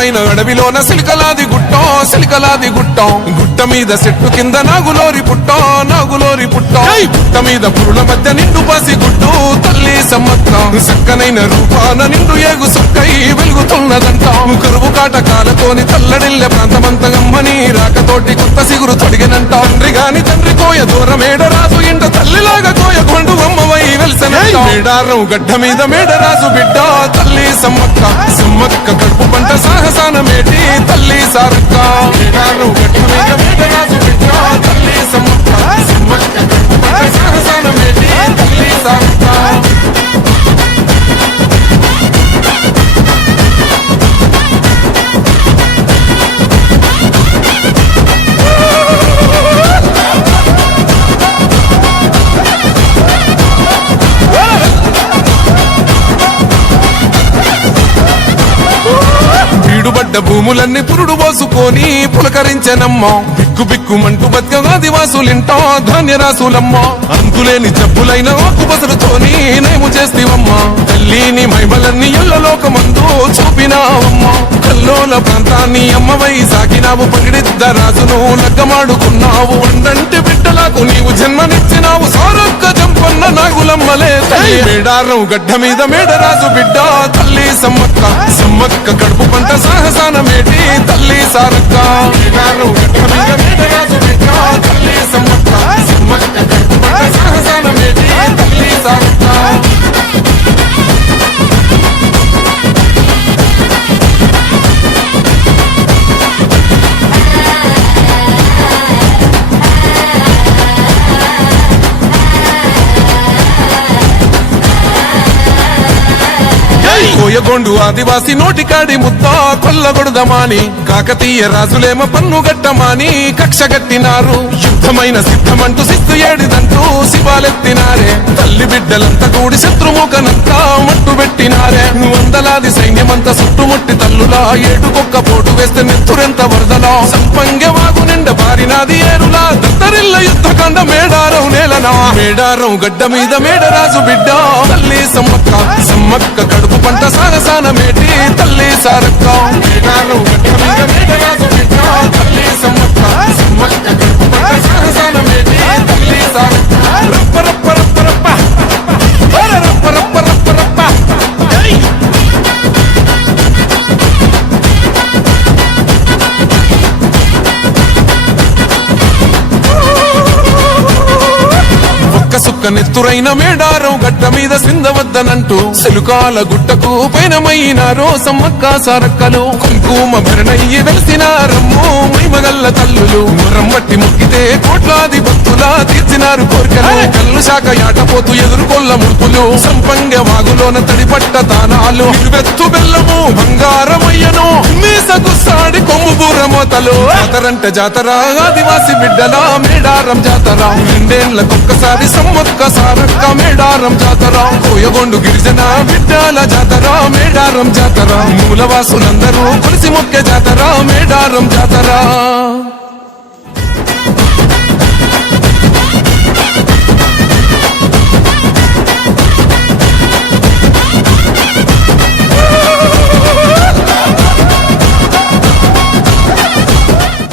అందమైన అడవిలోన సిలికలాది గుట్టం గుట్ట మీద చెట్టు కింద నాగులోరి పుట్టం పుట్ట మీద పురుల మధ్య నిండు పసి గుడ్డు తల్లి సమ్మక్క చక్కనైన రూపాన నిండు ఏగు సొక్కై వెలుగుతున్నదంట కరువు కాటకాలతోని తల్లడిల్లె ప్రాంతమంతగమ్మని రాకతోటి కొత్త సిగురు తొడిగినంట తండ్రి కోయ దూరమేడరాజు ఇంట తల్లిలాగా కోయ కొండు అమ్మవై వెలిసనంట మేడారం గడ్డ మీద మేడరాజు బిడ్డ తల్లి సమ్మక్క కడుపు పంట సాహసాన మేటి తల్లి సారక్క మేడారం గడ్డ మీద మేడరాజు బిడ్డ తల్లి సమ్మక్క కడుపు పంట సాహసాన మేటి తల్లి సారక్క భూములన్నీ పురుడు పోసుకొని పులకరించెనమ్మ బిక్కుమంటూ బతిక ఆదివాసులింటో ధాన్యరాసులమ్మ అంతులేని జబ్బులైన ఆకుబసలుతోని నేము చేస్తేవమ్మ తల్లిని మహిమలన్నీ ఎల్లలోకమందు చూపినావమ్మ కల్లోల ప్రాంతాన్ని అమ్మవై సాగినావు పగిడిద్ద రాజును లగ్గమాడుకున్నావు వండంటి బిడ్డలకు నీవు జన్మనిచ్చినావు సారొక్క జంపన్న నాగులమ్మలే మేడారం గడ్డ మీద మేడరాజు బిడ్డ తల్లి సమ్మక్క కడుపు పంట సాహసాన మేటి తల్లి సారక్క మేడారం గడ్డ మీద మేడరాజు బిడ్డ తల్లి సమ్మక్క కడుపు పంట సాహసాన మేటి తల్లి సారక్క కోయగొండు ఆదివాసి నోటికాడి ముద్ద కొల్లగొడదమాని కాకతీయ రాజులేమ పన్ను గట్టమాని కక్ష గట్టినారు యుద్ధమైన సిద్ధమంటూ సిస్తు ఏడిదంటూ శివాలెత్తినారే తల్లి బిడ్డలంతా కూడి శత్రుముఖనంతా మట్టు పెట్టినారే వందలాది సైన్యమంతా చుట్టుముట్టి తల్లులా ఏడుకొక్క పోటు వేస్తే నెత్తురెంత వరదలా సంపంగె వాగు నిండ బారినాది ఏరులా దత్తరిల్ల యుద్ధకాండ మేడారం నేలనా మేడారం గడ్డ మీద మేడరాజు బిడ్డ తల్లి సమ్మక్క కడుపు పంట సాగసాన మేటి తల్లి సారక్క మేడారం గడ్డ మీద మేడరాజు బిడ్డ తల్లి సమ్మక్క కడుపు పంట సాగసాన మేటి తల్లి సారక్క రప్ప రప్ప రప్ప రప్ప రప్ప రప్ప రప్ప రప్ప సుక్క నెత్తురైన మేడారం గడ్డ మీద సిందవద్దనంటూ సిలుకాల గుట్టకు పైనమైనారో సమ్మక్క సారక్కలు కుంకుమ భరణయ్యి వెలిసినారమ్ము మైమగల్ల తల్లులు మురమ్మట్టి ముక్కితే కోట్లాది భక్తులా తీర్చినారు కోరికలు కళ్ళు శాఖ యాటపోతూ ఎదుర్కొల్ల ముడుపులు సంపంగ వాగులోన తడిపట్ట తానాలు వెత్తు బెల్లము బంగారమయ్యను మీసకు సాడి కొమ్ము బూరమోతలు జాతరంటే జాతర ఆదివాసి బిడ్డల మేడారం జాతర రెండేళ్లకొక్కసారి సమ్మక్క సారక్క మేడారం జాతర కోయగొండు గిరిజన బిడ్డల జాతర మేడారం జాతర మూలవాసులందరూ కొలిసి మొక్కే జాతర మేడారం జాతర